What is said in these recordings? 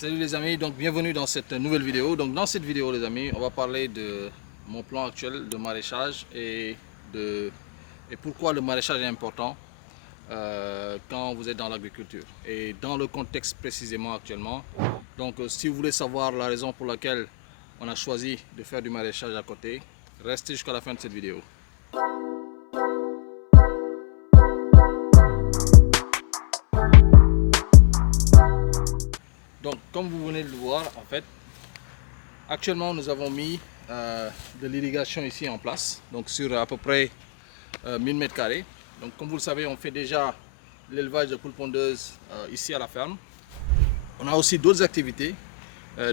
Salut les amis, donc bienvenue dans cette nouvelle vidéo. Donc dans cette vidéo les amis, on va parler de mon plan actuel de maraîchage et pourquoi le maraîchage est important quand vous êtes dans l'agriculture et dans le contexte précisément actuellement. Donc si vous voulez savoir la raison pour laquelle on a choisi de faire du maraîchage à côté, restez jusqu'à la fin de cette vidéo. Donc comme vous venez de le voir, en fait, actuellement nous avons mis de l'irrigation ici en place, donc sur à peu près 1000 mètres carrés. Donc comme vous le savez, on fait déjà l'élevage de poules pondeuses ici à la ferme. On a aussi d'autres activités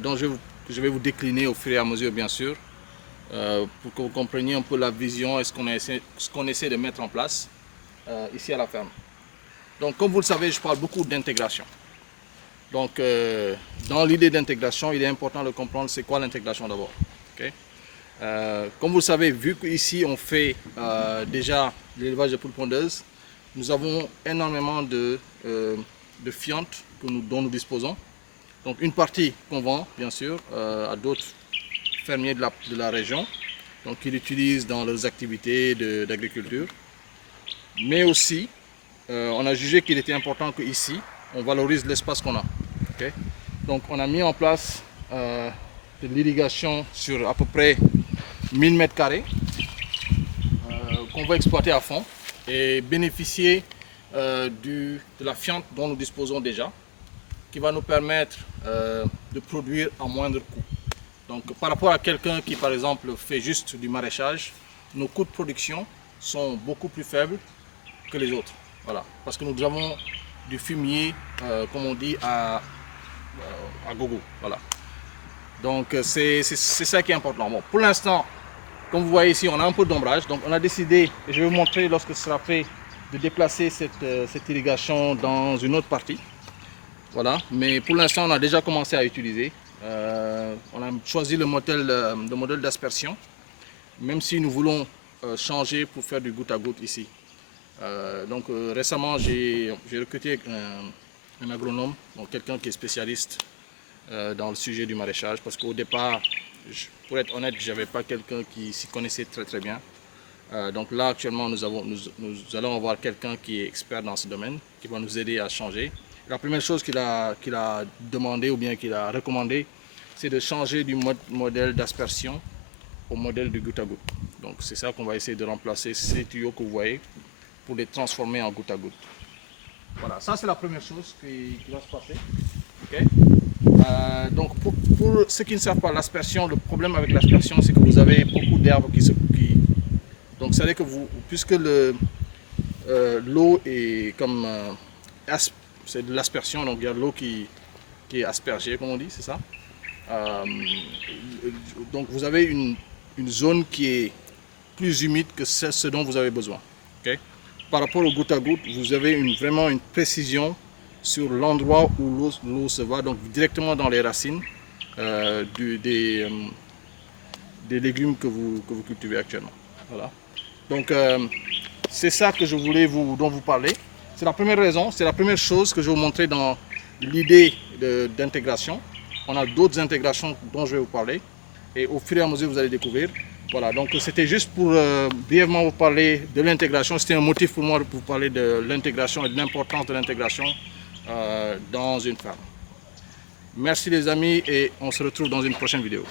dont je vais vous décliner au fur et à mesure bien sûr, pour que vous compreniez un peu la vision et ce qu'on essaie de mettre en place ici à la ferme. Donc comme vous le savez, je parle beaucoup d'intégration. Donc, dans l'idée d'intégration, il est important de comprendre c'est quoi l'intégration d'abord. Okay? Comme vous le savez, vu qu'ici on fait déjà l'élevage de poules pondeuses, nous avons énormément de fientes dont nous disposons. Donc une partie qu'on vend bien sûr à d'autres fermiers de la région, donc qui l'utilisent dans leurs activités d'agriculture. Mais aussi, on a jugé qu'il était important qu'ici, on valorise l'espace qu'on a. Okay? Donc on a mis en place de l'irrigation sur à peu près 1000 mètres carrés qu'on va exploiter à fond et bénéficier de la fiente dont nous disposons déjà, qui va nous permettre de produire à moindre coût. Donc par rapport à quelqu'un qui par exemple fait juste du maraîchage, nos coûts de production sont beaucoup plus faibles que les autres. Voilà, parce que nous avons du fumier, comme on dit, à gogo. Voilà. Donc c'est ça qui est important. Bon, pour l'instant, comme vous voyez ici, on a un peu d'ombrage. Donc on a décidé, et je vais vous montrer lorsque ce sera fait, de déplacer cette irrigation dans une autre partie. Voilà. Mais pour l'instant, on a déjà commencé à utiliser. On a choisi le modèle d'aspersion, même si nous voulons changer pour faire du goutte à goutte ici. Récemment, j'ai recruté un agronome, donc quelqu'un qui est spécialiste dans le sujet du maraîchage, parce qu'au départ, pour être honnête, je n'avais pas quelqu'un qui s'y connaissait très bien. Donc là, actuellement, nous allons avoir quelqu'un qui est expert dans ce domaine, qui va nous aider à changer. La première chose qu'il a demandé ou bien qu'il a recommandé, c'est de changer du modèle d'aspersion au modèle de goutte à goutte. Donc c'est ça qu'on va essayer de remplacer ces tuyaux que vous voyez, pour les transformer en goutte à goutte. Voilà, ça c'est la première chose qui va se passer. Okay? Donc pour ceux qui ne savent pas l'aspersion, le problème avec l'aspersion, c'est que vous avez beaucoup d'herbes donc c'est-à-dire que puisque l'eau est comme c'est de l'aspersion, donc il y a de l'eau qui est aspergée, comme on dit, c'est ça. Donc vous avez une zone qui est plus humide que ce dont vous avez besoin. Okay? Par rapport au goutte à goutte, vous avez vraiment une précision sur l'endroit où l'eau se va, donc directement dans les racines des légumes que vous cultivez actuellement. Voilà. Donc c'est ça que je voulais dont vous parler. C'est la première raison, c'est la première chose que je vais vous montrer dans l'idée d'intégration. On a d'autres intégrations dont je vais vous parler et au fur et à mesure vous allez découvrir. Voilà, donc c'était juste pour brièvement vous parler de l'intégration. C'était un motif pour moi de vous parler de l'intégration et de l'importance de l'intégration dans une ferme. Merci les amis et on se retrouve dans une prochaine vidéo.